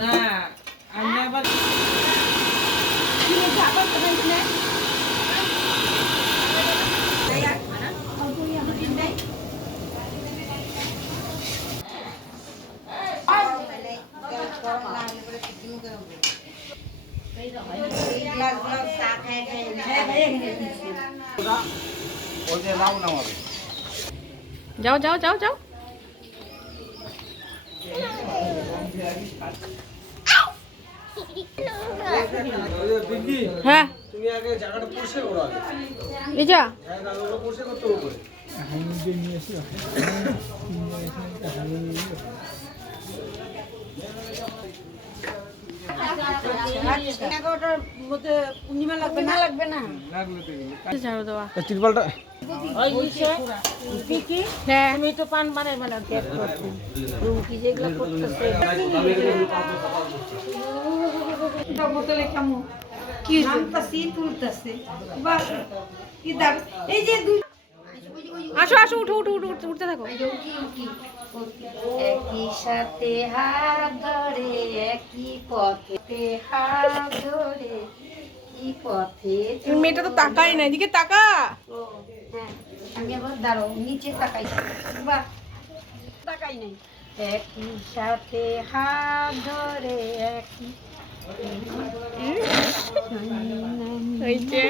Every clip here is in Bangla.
না আমি আবার যাও যাও যাও যাও হ্যাঁ তুমি আগে জায়গাটা পরিষ্কার করো আগে লিজা হ্যাঁ দাদা পরিষ্কার করতে হবে ঝাড়ু দেওয়া তিরপালটা হ্যাঁ তুমি তো পান বানাই বানা দেখ রুমকি যেগুলো করতেছে বোতলে কেমন কি নামতাছি তুলতাছে বাহ কি দাম এই যে দুই আসো আসো উঠো উঠো উঠো উঠতে থাকো একই সাথে হাত ধরে একই পথে হাত ধরে কি পথে মেয়েটা তো তাকাই না এদিকে তাকা হ্যাঁ আমি আবার দাঁড়াও নিচে তাকাই বাহ তাকাই নাই একই সাথে হাত ধরে একই এই যে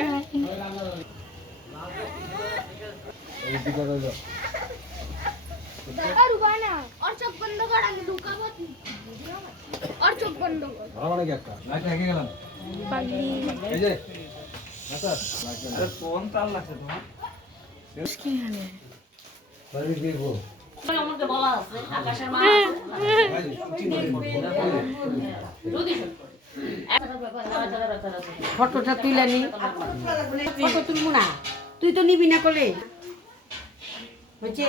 और चोख बंद कर आगे लुका मत और चोख बंद कर মানে কি একটা লাইট রেখে গেলাম পাগলি এই যে আচ্ছা লাইট ফোন তার লাগছে তোমার কি জানে বাড়ি দিয়ে গো আমাকে বলা আছে আকাশের মা ফটোটা তুলে নি ফটো তুলবো না তুই তো নিবি না কোলে হয়েছে